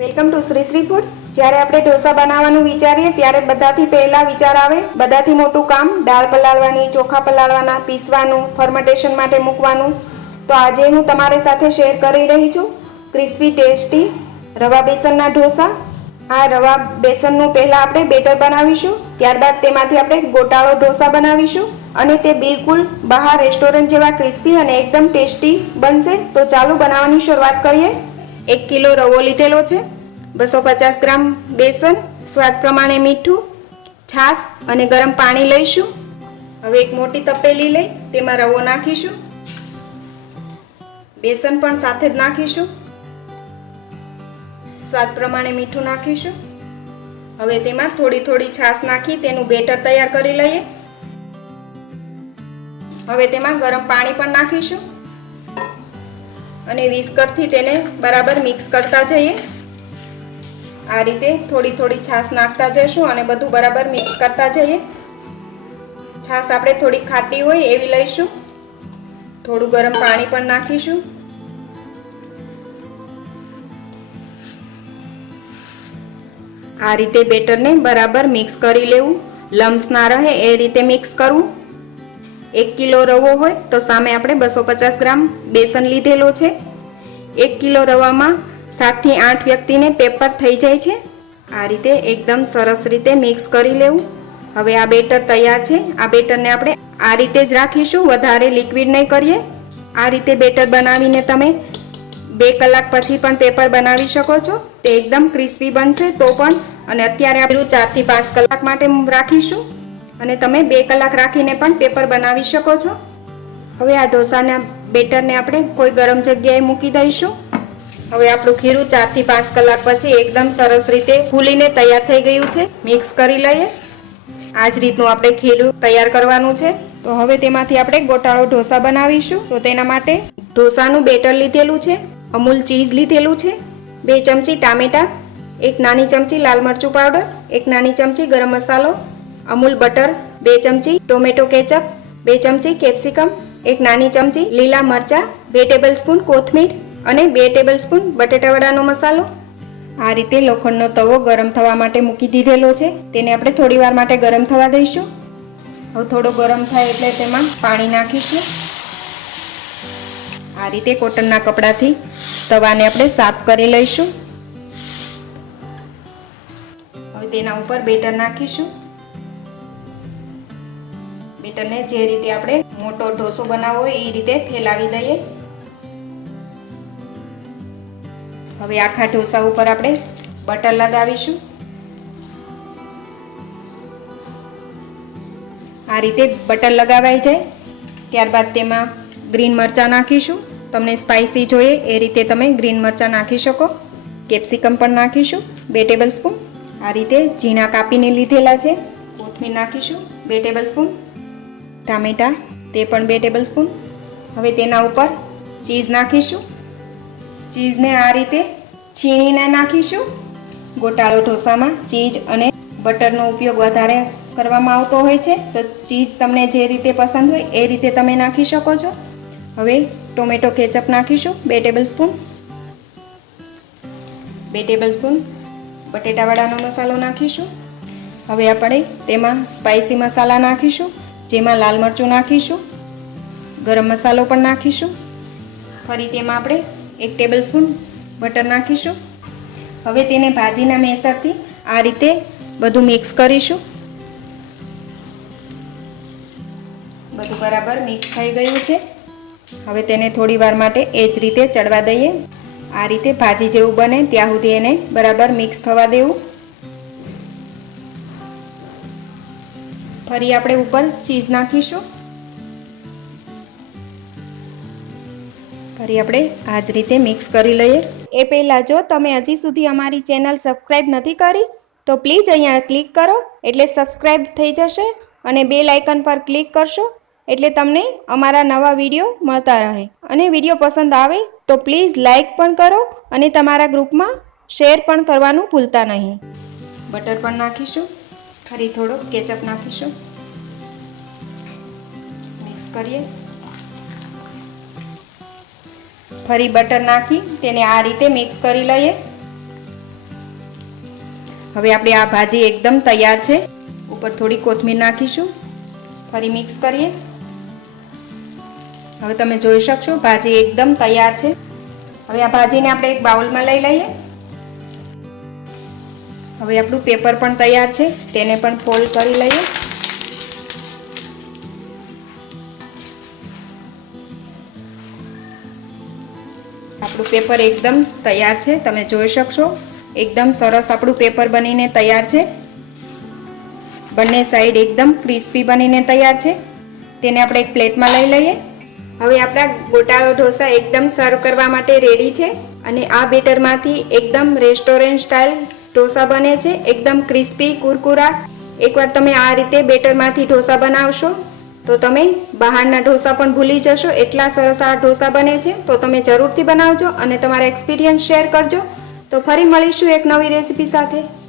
Welcome to Shri Shri food. જ્યારે આપણે ઢોસા બનાવવાનું વિચારીએ ત્યારે બધાથી પહેલા વિચાર આવે બધાથી મોટું કામ દાળ પલાળવાની, ચોખા પલાળવાના, પીસવાનું, ફર્મેન્ટેશન માટે મૂકવાનું। તો આજે હું તમારી સાથે શેર કરી રહી છું ક્રિસ્પી ટેસ્ટી રવા બેસનના ઢોસા। આ રવા બેસનનું પહેલા આપણે બેટર બનાવીશું, ત્યારબાદ તેમાંથી આપણે ગોટાળો ઢોસા બનાવીશું અને તે બિલકુલ બહાર રેસ્ટોરન્ટ જેવા ક્રિસ્પી અને એકદમ ટેસ્ટી બનશે। તો ચાલો બનાવવાની શરૂઆત કરીએ। 1 કિલો રવો લીધેલો છે, 250 ગ્રામ બેસન, સ્વાદ પ્રમાણે મીઠું, છાશ અને ગરમ પાણી લઈશું। હવે એક મોટી તપેલી લઈ તેમાં રવો નાખીશું, બેસન પણ સાથે જ નાખીશું, સ્વાદ પ્રમાણે મીઠું નાખીશું। હવે તેમાં થોડી થોડી છાશ નાખી તેનું બેટર તૈયાર કરી લઈએ। હવે તેમાં ગરમ પાણી પણ નાખીશું અને વિસ્કરથી તેને બરાબર મિક્સ કરતા જઈએ। આ રીતે થોડી થોડી છાશ નાખતા જઈશું અને બધું બરાબર મિક્સ કરતા જઈએ। છાશ આપણે થોડી ખાટી હોય એવી લઈશું, થોડું ગરમ પાણી પણ નાખીશું। આ રીતે બેટરને બરાબર મિક્સ કરી લેવું, લમ્સ ના રહે એ રીતે મિક્સ કરવું। 1 કિલો રવો હોય તો સામે આપણે 250 ગ્રામ બેસન લીધેલો છે। 1 કિલો રવામાં 7 થી 8 વ્યક્તિને પેપર થઈ જાય છે। આ રીતે એકદમ સરસ રીતે મિક્સ કરી લેવું। હવે આ બેટર તૈયાર છે। આ બેટરને આપણે આ રીતે જ રાખીશું, વધારે લિક્વિડ નહીં કરીએ। આ રીતે બેટર બનાવીને તમે 2 કલાક પછી પણ પેપર બનાવી શકો છો, તે એકદમ ક્રિસ્પી બનશે તો પણ। અને અત્યારે આપણે 4 થી 5 કલાક માટે રાખીશું અને તમે 2 કલાક રાખીને પણ પેપર બનાવી શકો છો। હવે આ ઢોસાના બેટરને આપણે કોઈ ગરમ જગ્યાએ મૂકી દઈશું। હવે આપણું ખીરું 4 થી 5 કલાક પછી એકદમ સરસ રીતે ફૂલીને તૈયાર થઈ ગયું છે। મિક્સ કરી લઈએ। આ જ રીતનું આપણે ખીરું તૈયાર કરવાનું છે। તો હવે તેમાંથી આપણે ગોટાળો ઢોસા બનાવીશું। તો તેના માટે ઢોસાનું બેટર લીધેલું છે, અમૂલ ચીઝ લીધેલું છે, 2 ચમચી ટામેટા, 1 નાની ચમચી લાલ મરચું પાવડર, 1 નાની ચમચી ગરમ મસાલો, અમૂલ બટર, 2 ચમચી ટોમેટો કેચઅપ, 2 ચમચી કેપ્સિકમ, 1 નાની ચમચી લીલા મરચાં, 2 ટેબલસ્પૂન કોથમીર અને 2 ટેબલસ્પૂન બટેટા વડાનો મસાલો। આ રીતે લોખંડનો તવો ગરમ થવા માટે મૂકી દીધેલો છે, તેને આપણે થોડી વાર માટે ગરમ થવા દઈશું। હવે થોડો ગરમ થાય એટલે તેમાં પાણી નાખીશું। આ રીતે કોટનના કપડાથી તવાને આપણે સાફ કરી લઈશું। હવે તેના ઉપર બેટર નાખીશું। બેટરને જે રીતે આપણે મોટો ઢોસો બનાવવો હોય એ રીતે ફેલાવી દઈએ। હવે આખા ઢોસા ઉપર આપણે બટર લગાવીશું। આ રીતે બટર લગાવાઈ જાય ત્યારબાદ તેમાં ગ્રીન મરચાં નાખીશું। તમને સ્પાઇસી જોઈએ એ રીતે તમે ગ્રીન મરચાં નાખી શકો। કેપ્સિકમ પણ નાખીશું 2 ટેબલસ્પૂન। આ રીતે ઝીણા કાપીને લીધેલા છે। કોથમીર નાખીશું 2 ટેબલસ્પૂન, ટામેટા તે પણ 2 ટેબલસ્પૂન। હવે તેના ઉપર ચીઝ નાખીશું। ચીઝને આ રીતે છીણીને નાખીશું। ગોટાળો ઢોસામાં ચીઝ અને બટરનો ઉપયોગ વધારે કરવામાં આવતો હોય છે, તો ચીઝ તમને જે રીતે પસંદ હોય એ રીતે તમે નાખી શકો છો। હવે ટોમેટો કેચઅપ નાખીશું 2 ટેબલસ્પૂન, 2 ટેબલસ્પૂન બટેટા વડાનો મસાલો નાખીશું। હવે આપણે તેમાં સ્પાઇસી મસાલા નાખીશું, જેમાં લાલ મરચું નાખીશું, ગરમ મસાલો પણ નાખીશું। ફરી તેમાં આપણે 1 ટેબલસ્પૂન બટર નાખીશું। હવે તેને ભાજીના મેસરથી આ રીતે બધું મિક્સ કરીશું। બધું બરાબર મિક્સ થઈ ગયું છે। હવે તેને થોડી વાર માટે એ જ રીતે ચડવા દઈએ। આ રીતે ભાજી જેવું બને ત્યાં સુધી એને બરાબર મિક્સ થવા દેવું। ફરી આપણે ઉપર ચીઝ નાખીશું। ફરી આપણે આ જ રીતે મિક્સ કરી લઈએ। એ પહેલાં જો તમે હજી સુધી અમારી ચેનલ સબસ્ક્રાઈબ નથી કરી તો પ્લીઝ અહીંયા ક્લિક કરો એટલે સબસ્ક્રાઈબ થઈ જશે અને બેલ આઇકન પર ક્લિક કરશો એટલે તમને અમારા નવા વિડીયો મળતા રહે। અને વિડીયો પસંદ આવે તો પ્લીઝ લાઈક પણ કરો અને તમારા ગ્રુપમાં શેર પણ કરવાનું ભૂલતા નહીં। બટર પણ નાખીશું, ફરી થોડો કેચઅપ નાખીશું, મિક્સ કરીએ। ફરી બટર નાખી તેને આ રીતે મિક્સ કરી લઈએ। હવે આપણી આ ભાજી એકદમ તૈયાર છે. ઉપર થોડી કોથમીર નાખીશું. ફરી મિક્સ કરીએ. હવે તમે જોઈ શકશો ભાજી એકદમ તૈયાર છે. હવે આ ભાજીને આપણે એક બાઉલમાં લઈ લઈએ. હવે આપણું પેપર પણ તૈયાર છે, તેને પણ ફોલ્ડ કરી લઈએ. આપણું પેપર એકદમ તૈયાર છે, તમે જોઈ શકશો. એકદમ સરસ આપણું પેપર બનીને તૈયાર છે. બંને સાઈડ એકદમ ક્રિસ્પી બનીને તૈયાર છે. તેને આપણે એક પ્લેટમાં લઈ લઈએ. હવે આપણા ગોટાળો ઢોસા એકદમ સર્વ કરવા માટે રેડી છે. અને આ બેટરમાંથી એકદમ રેસ્ટોરન્ટ સ્ટાઇલ ઢોસા બને છે, એકદમ ક્રિસ્પી કુરકુરા. એકવાર તમે આ રીતે બેટરમાંથી ઢોસા બનાવશો તો તમે બહારના ઢોસા પણ ભૂલી જશો. એટલા સરસ આ ઢોસા બને છે. તો તમે જરૂરથી બનાવજો અને તમારા એક્સપિરિયન્સ શેર કરજો. તો ફરી મળીશું એક નવી રેસીપી સાથે.